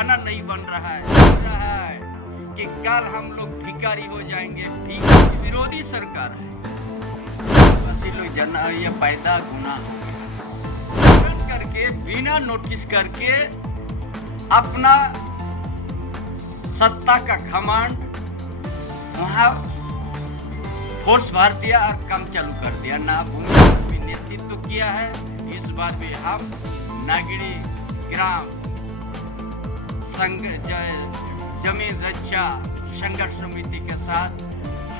खाना नहीं बन रहा है कि कल हम लोग भिखारी हो जाएंगे। विरोधी सरकार है, लोग ये पैदा गुना करके बिना नोटिस करके अपना सत्ता का घमंड वहां फोर्स भर दिया और काम चालू कर दिया। ना भूमि नेतृत्व किया है। इस बार भी हम नागरी ग्राम जमीन रक्षा संघर्ष समिति के साथ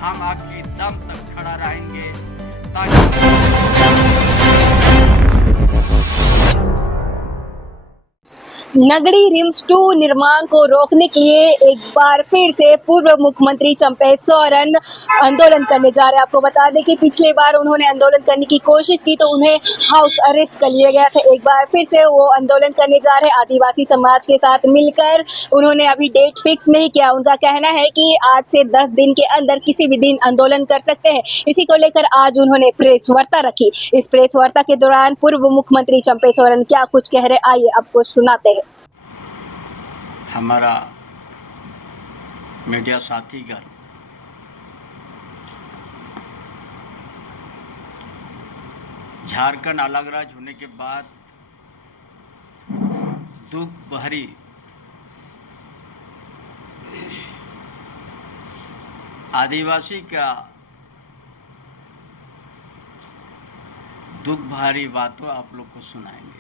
हम आपकी दम तक खड़ा रहेंगे नगड़ी रिम्स 2 निर्माण को रोकने के लिए एक बार फिर से पूर्व मुख्यमंत्री चंपे सोरेन आंदोलन करने जा रहे हैं। आपको बता दें कि पिछले बार उन्होंने आंदोलन करने की कोशिश की तो उन्हें हाउस अरेस्ट कर लिया गया था। एक बार फिर से वो आंदोलन करने जा रहे हैं आदिवासी समाज के साथ मिलकर। उन्होंने अभी डेट फिक्स नहीं किया। उनका कहना है कि आज से 10 दिन के अंदर किसी भी दिन आंदोलन कर सकते हैं। इसी को लेकर आज उन्होंने प्रेस वार्ता रखी। इस प्रेस वार्ता के दौरान पूर्व मुख्यमंत्री चंपे सोरेन क्या कुछ कह रहे, आइए आपको सुनाते हैं। हमारा मीडिया साथीगण झारखंड अलग राज्य होने के बाद दुख भरी आदिवासी का दुख भरी बातों आप लोग को सुनाएंगे।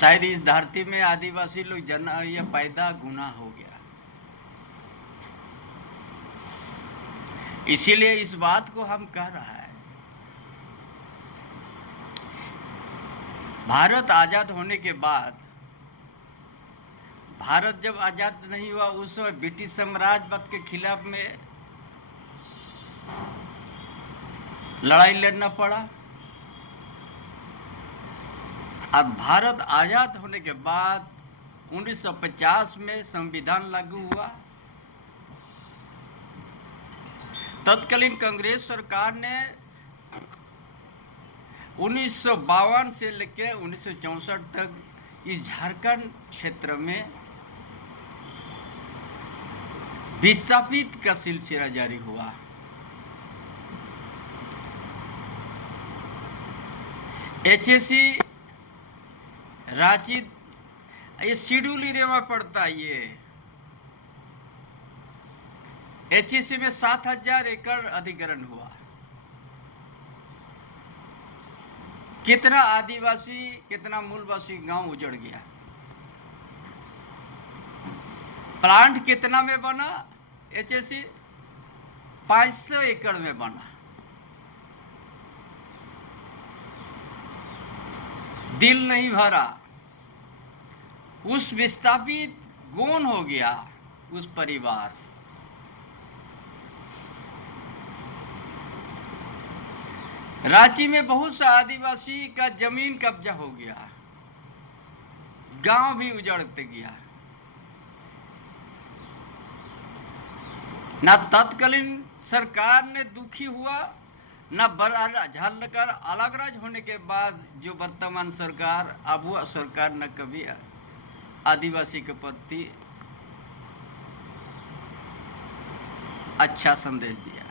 शायद इस धरती में आदिवासी लोग ये पैदा गुना हो गया। इसीलिए इस बात को हम कह रहा है, भारत आजाद होने के बाद, भारत जब आजाद नहीं हुआ उस समय ब्रिटिश साम्राज्यवाद के खिलाफ में लड़ाई लड़ना पड़ा। अब भारत आजाद होने के बाद 1950 में संविधान लागू हुआ। तत्कालीन कांग्रेस सरकार ने 1952 से लेकर 1964 तक इस झारखंड क्षेत्र में विस्थापित का सिलसिला जारी हुआ। HSC रांची, ये शेड्यूल एरिया में पड़ता है। ये HSC में 7000 एकड़ अधिग्रहण हुआ। कितना आदिवासी, कितना मूलवासी गांव उजड़ गया। प्लांट कितना में बना? HSC 500 एकड़ में बना। दिल नहीं भरा। उस विस्थापित गौन हो गया उस परिवार। रांची में बहुत सा आदिवासी का जमीन कब्जा हो गया। गांव भी उजड़ते गया। ना तत्कालीन सरकार ने दुखी हुआ, ना झारखंड अलग राज्य होने के बाद जो वर्तमान सरकार, अब वह सरकार न कभी आदिवासी के प्रति अच्छा संदेश दिया।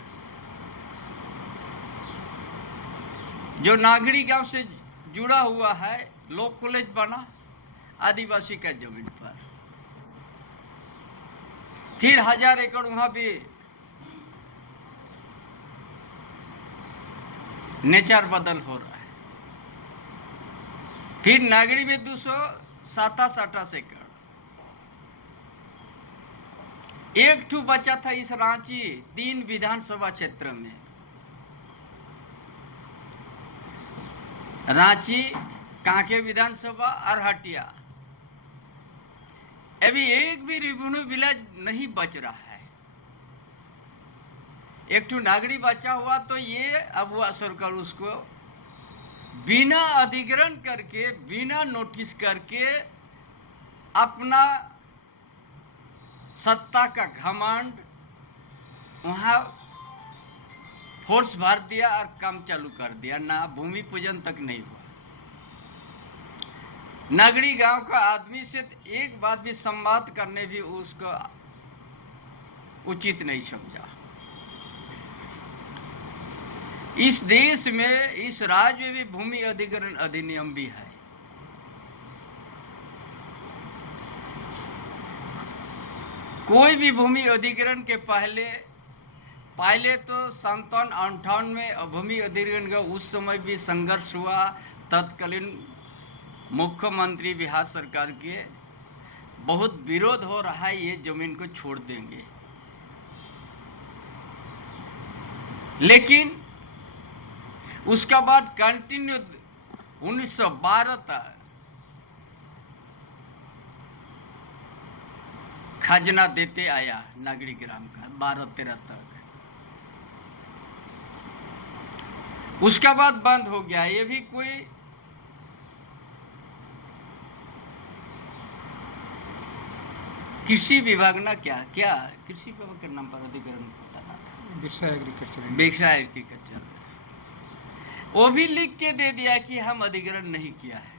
जो नागरी गांव से जुड़ा हुआ है, लॉ कॉलेज बना आदिवासी का जमीन पर। फिर 1000 एकड़ वहां भी नेचर बदल हो रहा है। फिर नागरी में 227 एकड़। एक ठू बचा था इस रांची 3 विधानसभा क्षेत्र में। रांची, कांके विधानसभा और हटिया। अभी एक भी रेवेन्यू विलेज नहीं बच रहा है। एक ठू नागरी बचा हुआ तो ये अब वह सरकार उसको बिना अधिग्रहण करके, बिना नोटिस करके अपना सत्ता का घमंड वहां फोर्स भर दिया और काम चालू कर दिया। ना भूमि पूजन तक नहीं हुआ। नगड़ी गांव का आदमी से एक बात भी संवाद करने भी उसको उचित नहीं समझा। इस देश में, इस राज्य में भी भूमि अधिग्रहण अधिनियम भी है। कोई भी भूमि अधिग्रहण के पहले तो 57-58 में भूमि अधिग्रहण का उस समय भी संघर्ष हुआ। तत्कालीन मुख्यमंत्री बिहार सरकार के बहुत विरोध हो रहा है, ये जमीन को छोड़ देंगे। लेकिन उसका बाद कंटिन्यू 1912 तक खजना देते आया नगड़ी ग्राम का, 12-13 तक। उसका बाद बंद हो गया। ये भी कोई कृषि विभाग ना क्या कृषि विभाग के नाम पर अधिग्रहण होता था, बिरसा एग्रीकल्चर, वो भी लिख के दे दिया कि हम अधिग्रहण नहीं किया है।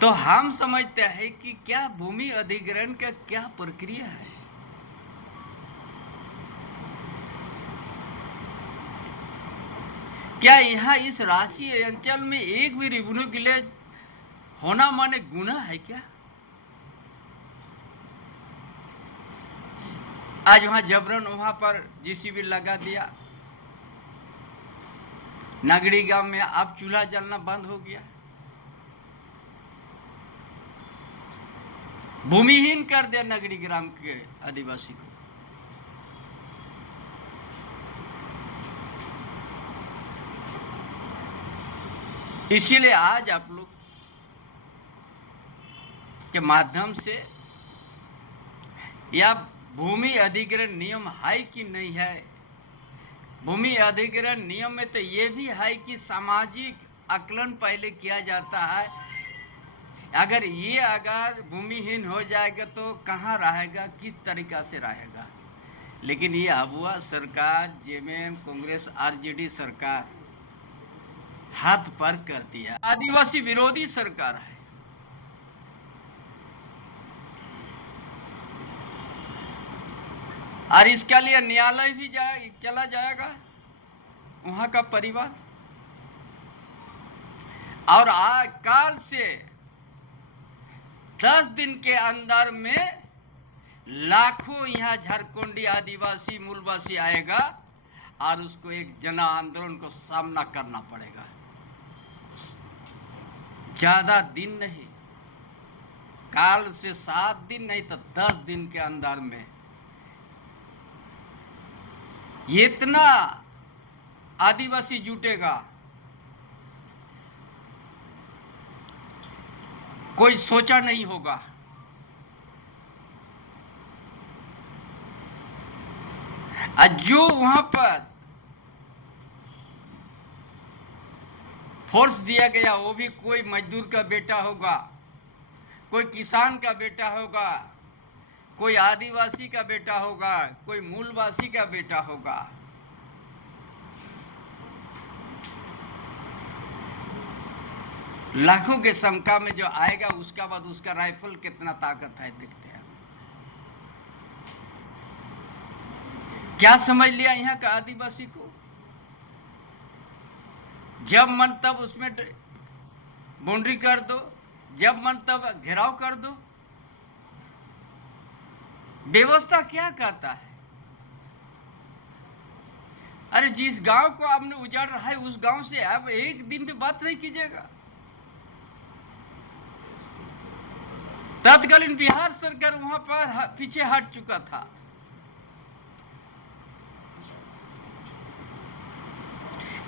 तो हम समझते हैं कि क्या भूमि अधिग्रहण का क्या प्रक्रिया है। क्या यहाँ इस रांची अंचल में एक भी रेवेन्यू विलेज होना माने गुनाह है क्या? आज वहां जबरन वहां पर जेसीबी लगा दिया। नगड़ी गांव में अब चूल्हा जलना बंद हो गया। भूमिहीन कर दिया नगड़ी ग्राम के आदिवासी को। इसीलिए आज आप लोग के माध्यम से या भूमि अधिग्रहण नियम है कि नहीं है। भूमि अधिग्रहण नियम में तो ये भी है कि सामाजिक आकलन पहले किया जाता है। अगर भूमिहीन हो जाएगा तो कहाँ रहेगा, किस तरीका से रहेगा। लेकिन ये अबुआ सरकार, जेएमएम, कांग्रेस, आरजेडी सरकार हाथ पर कर दिया। आदिवासी विरोधी सरकार है। और इसके लिए न्यायालय भी चला जाएगा वहां का परिवार। और काल से 10 दिन के अंदर में लाखों यहाँ झारखंडी आदिवासी मूलवासी आएगा और उसको एक जन आंदोलन को सामना करना पड़ेगा। ज्यादा दिन नहीं, काल से 7 दिन नहीं तो 10 दिन के अंदर में इतना आदिवासी जुटेगा, कोई सोचा नहीं होगा। जो वहां पर फोर्स दिया गया वो भी कोई मजदूर का बेटा होगा, कोई किसान का बेटा होगा, कोई आदिवासी का बेटा होगा, कोई मूलवासी का बेटा होगा। लाखों के संख्या में जो आएगा, उसका बाद उसका राइफल कितना ताकत है देखते हैं। क्या समझ लिया यहाँ का आदिवासी को? जब मन तब उसमें बाउंड्री कर दो, जब मन तब घेराव कर दो। व्यवस्था क्या कहता है? अरे जिस गांव को आपने उजाड़ रहा है उस गांव से अब एक दिन भी बात नहीं कीजिएगा। तत्कालीन बिहार सरकार वहां पर पीछे हट चुका था।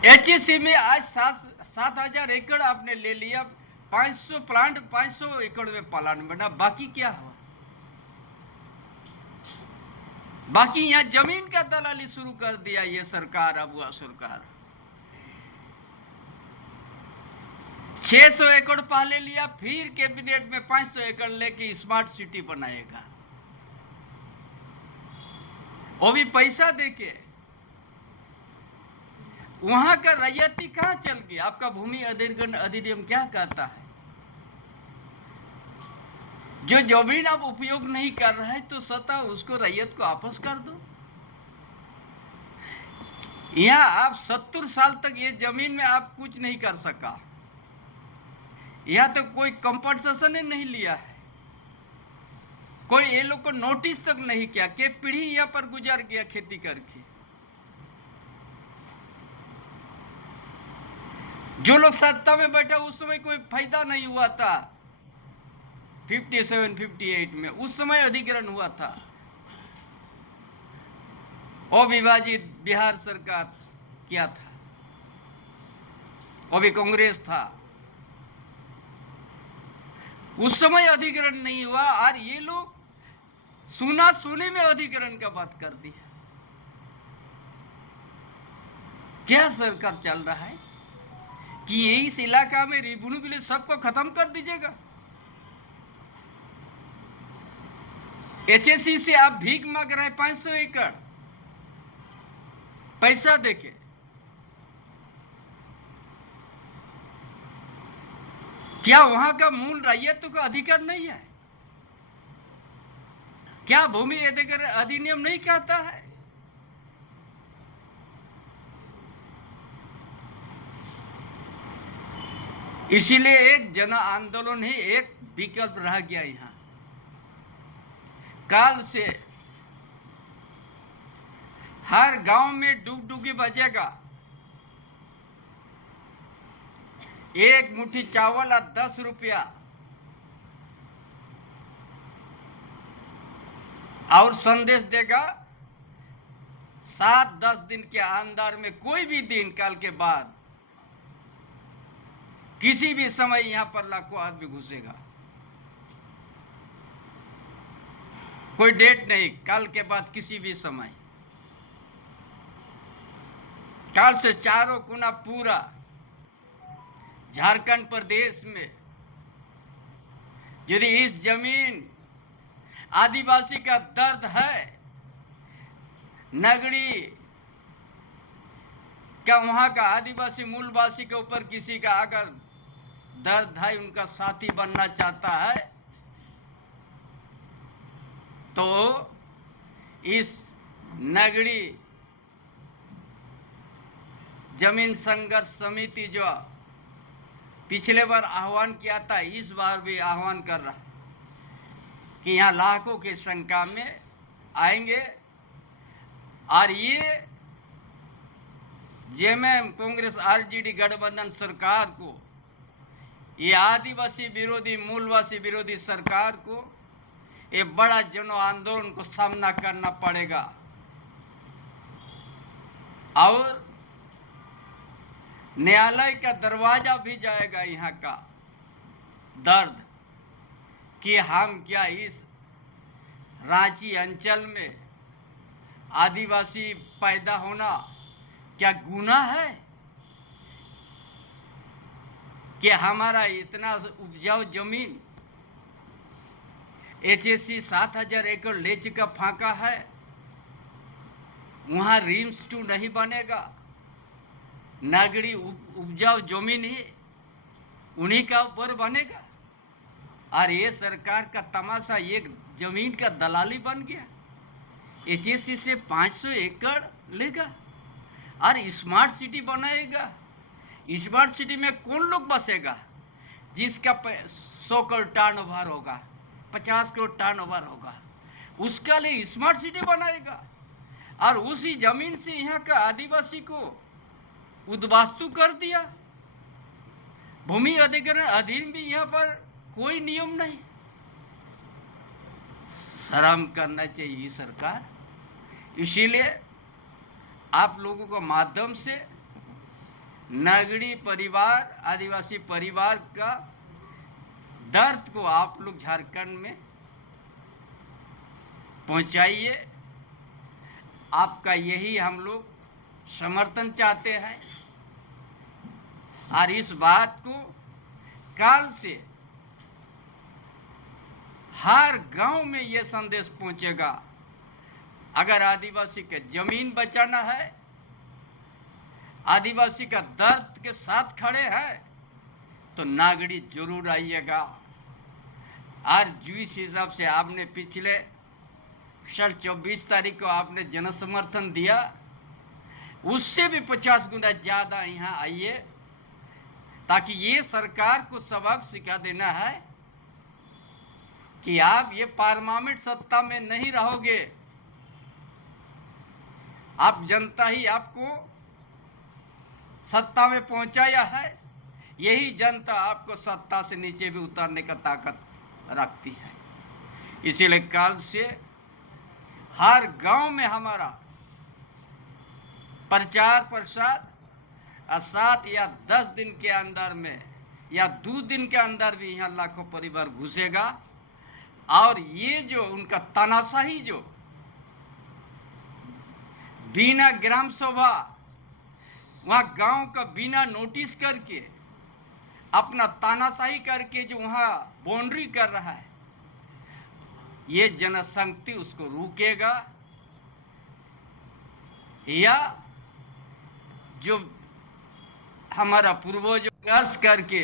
एचएसी में आज 7,000 एकड़ आपने ले लिया, 500 प्लांट, 500 एकड़ में प्लांट बना, बाकी क्या हुआ? बाकी यहाँ जमीन का दलाली शुरू कर दिया ये सरकार, अबुआ सरकार। 600 एकड़ पहले लिया, फिर कैबिनेट में 500 एकड़ लेके स्मार्ट सिटी बनाएगा, वो भी पैसा देके। वहां का रैयती कहाँ चल गया? आपका भूमि अधिग्रहण अधिनियम क्या कहता है? जो जमीन आप उपयोग नहीं कर रहे तो स्वतः उसको रैयत को वापस कर दो। यहाँ आप 70 साल तक ये जमीन में आप कुछ नहीं कर सका, यहाँ तो कोई कंपनसेशन ही नहीं लिया है, कोई ये लोग को नोटिस तक नहीं किया कि पीढ़ी यहाँ पर गुजर गया खेती करके। जो लोग सत्ता में बैठे उस समय कोई फायदा नहीं हुआ था। 57, 58 में उस समय अधिग्रहण हुआ था। अविभाजित बिहार सरकार किया था, अभी कांग्रेस था, उस समय अधिग्रहण नहीं हुआ। और ये लोग सुना सुने में अधिग्रहण का बात कर दी। क्या सरकार चल रहा है कि ये इस इलाका में रेवेन्यू विलेज सबको खत्म कर दीजिएगा? HSC से आप भीख मांग रहे हैं 500 एकड़ पैसा देके। क्या वहां का मूल रैयतों का अधिकार नहीं है? क्या भूमि अधिग्रहण अधिनियम नहीं कहता है? इसीलिए एक जन आंदोलन ही एक विकल्प रह गया। यहाँ काल से हर गांव में डुगडुगी बजेगा। एक मुट्ठी चावल 10 रुपया और संदेश देगा 7-10 दिन के अंदर में, कोई भी दिन काल के बाद किसी भी समय यहां पर लाखों आदमी घुसेगा। कोई डेट नहीं, काल के बाद किसी भी समय। काल से चारों कोना पूरा झारखंड प्रदेश में यदि इस जमीन आदिवासी का दर्द है, नगरी क्या वहां का आदिवासी मूलवासी के ऊपर किसी का अगर दर्द है, उनका साथी बनना चाहता है, तो इस नगरी जमीन संघर्ष समिति जो पिछले बार आह्वान किया था, इस बार भी आह्वान कर रहा कि यहाँ लाखों की संख्या में आएंगे। और ये जेएमएम कांग्रेस आरजेडी गठबंधन सरकार को, ये आदिवासी विरोधी मूलवासी विरोधी सरकार को ये बड़ा जन आंदोलन को सामना करना पड़ेगा। और न्यायालय का दरवाजा भी जाएगा यहाँ का दर्द कि हम क्या इस रांची अंचल में आदिवासी पैदा होना क्या गुनाह है? कि हमारा इतना उपजाऊ जमीन HSC 7000 एकड़ ले चुका फांका है, वहां रिम्स 2 नहीं बनेगा। नगरी उपजाऊ जमीन ही उन्हीं का ऊपर बनेगा। और ये सरकार का तमाशा एक जमीन का दलाली बन गया। HSC से 500 एकड़ लेगा और स्मार्ट सिटी बनाएगा। स्मार्ट सिटी में कौन लोग बसेगा? जिसका 100 करोड़ टर्नओवर होगा, 50 करोड़ टर्नओवर होगा, उसका लिए स्मार्ट सिटी बनाएगा। और उसी जमीन से यहाँ का आदिवासी को उद्वास्तु कर दिया। भूमि अधिग्रहण अधीन भी यहाँ पर कोई नियम नहीं। शर्म करना चाहिए सरकार। इसीलिए आप लोगों के माध्यम से नगरी परिवार, आदिवासी परिवार का दर्द को आप लोग झारखंड में पहुंचाइए। आपका यही हम लोग समर्थन चाहते हैं। और इस बात को काल से हर गांव में यह संदेश पहुंचेगा, अगर आदिवासी के जमीन बचाना है आदिवासी का दर्द के साथ खड़े हैं तो नागड़ी जरूर आइएगा। आज जिस हिसाब से आपने पिछले साल 24 तारीख को आपने जन समर्थन दिया, उससे भी 50 गुना ज़्यादा यहाँ आइए, ताकि ये सरकार को सबक सिखा देना है कि आप ये पार्लियामेंट सत्ता में नहीं रहोगे, आप जनता ही आपको सत्ता में पहुंचाया है। यही जनता आपको सत्ता से नीचे भी उतारने का ताकत रखती है। इसीलिए कल से हर गांव में हमारा प्रचार प्रसार 7 या 10 दिन के अंदर में या 2 दिन के अंदर भी यहाँ लाखों परिवार घुसेगा। और ये जो उनका तानाशाही जो बिना ग्राम सभा वहाँ गांव का बिना नोटिस करके अपना तानाशाही करके जो वहाँ बाउंड्री कर रहा है, ये जनशक्ति उसको रोकेगा। या जो हमारा पूर्वज संघर्ष करके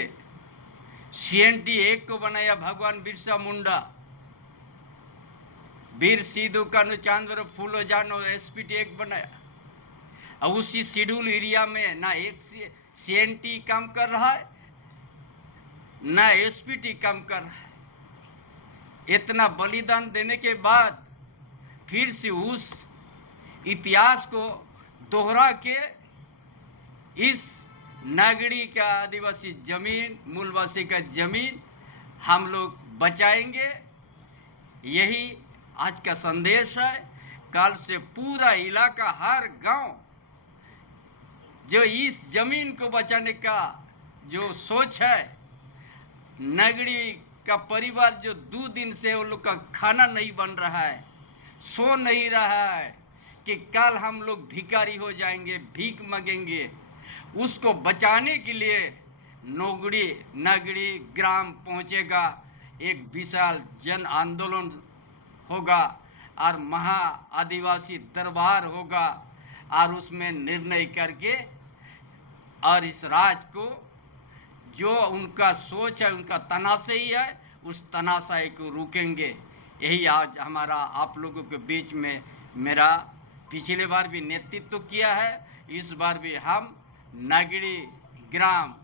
CNT 1 को बनाया, भगवान बिरसा मुंडा, वीर सिद्धू कान्हू चांद फूलो जानो SPT 1 बनाया, और उसी शेड्यूल एरिया में ना एक CNT काम कर रहा है ना SPT काम कर रहा है। इतना बलिदान देने के बाद फिर से उस इतिहास को दोहरा के इस नागड़ी का आदिवासी जमीन, मूलवासी का जमीन हम लोग बचाएंगे। यही आज का संदेश है। कल से पूरा इलाका, हर गांव जो इस जमीन को बचाने का जो सोच है, नागड़ी का परिवार जो 2 दिन से उन लोग का खाना नहीं बन रहा है, सो नहीं रहा है कि कल हम लोग भिखारी हो जाएंगे, भीख मांगेंगे, उसको बचाने के लिए नागड़ी ग्राम पहुंचेगा, एक विशाल जन आंदोलन होगा और महा आदिवासी दरबार होगा, और उसमें निर्णय करके और इस राज को जो उनका सोच है, उनका तनाशाही है, उस तनाशाही को रोकेंगे। यही आज हमारा आप लोगों के बीच में मेरा पिछले बार भी नेतृत्व किया है, इस बार भी हम नागड़ी ग्राम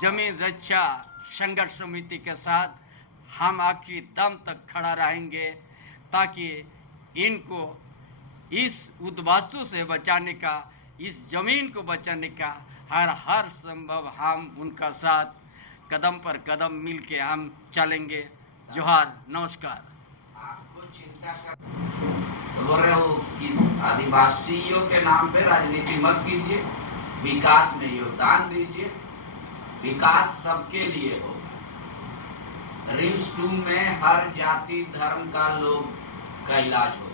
जमीन रक्षा संघर्ष समिति के साथ हम आखिरी दम तक खड़ा रहेंगे, ताकि इनको इस उद्वास्तु से बचाने का, इस जमीन को बचाने का हर संभव हम उनका साथ कदम पर कदम मिल के हम चलेंगे। जोहार, नमस्कार। आपको चिंता कर बोल रहे हो कि आदिवासियों के नाम पे राजनीति मत कीजिए, विकास में योगदान दीजिए। विकास सबके लिए हो। रिम्स 2 में हर जाति धर्म का लोग का इलाज हो,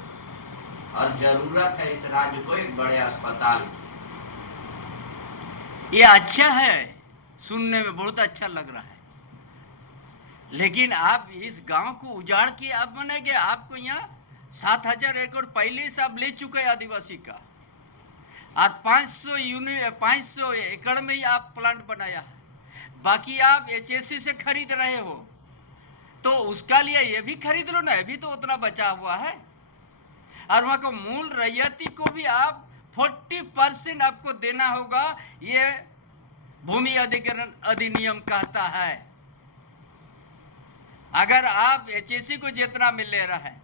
और जरूरत है इस राज्य को एक बड़े अस्पताल की। ये अच्छा है, सुनने में बहुत अच्छा लग रहा है, लेकिन आप इस गांव को उजाड़ के आप बनेंगे। आपको यहाँ 7000 एकड़ पहले से आप ले चुके हैं आदिवासी का। आज 500 एकड़ में ही आप प्लांट बनाया है, बाकी आप HSC से खरीद रहे हो, तो उसका लिए ये भी खरीद लो ना, ये भी तो उतना बचा हुआ है। और वहाँ को मूल रैयती को भी आप 40% आपको देना होगा, ये भूमि अधिग्रहण अधिनियम कहता है। अगर आप HSC को जितना मिल ले रहा है,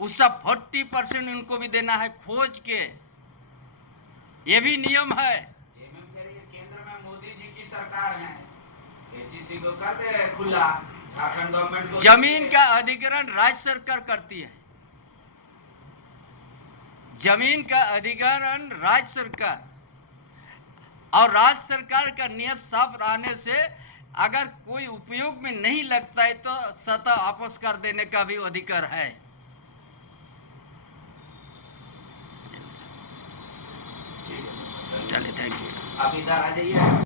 उसका 40% उनको भी देना है खोज के, ये भी नियम है। केंद्र में मोदी जी की सरकार है, HSC को कर दे खुला, झारखंड गवर्नमेंट को। जमीन का अधिग्रहण राज्य सरकार करती है, जमीन का अधिग्रहण राज्य सरकार, और राज्य सरकार का नियत साफ रहने से अगर कोई उपयोग में नहीं लगता है तो सत्ता वापस कर देने का भी अधिकार है। चलिए, थैंक यू। आप इधर आ जाइए।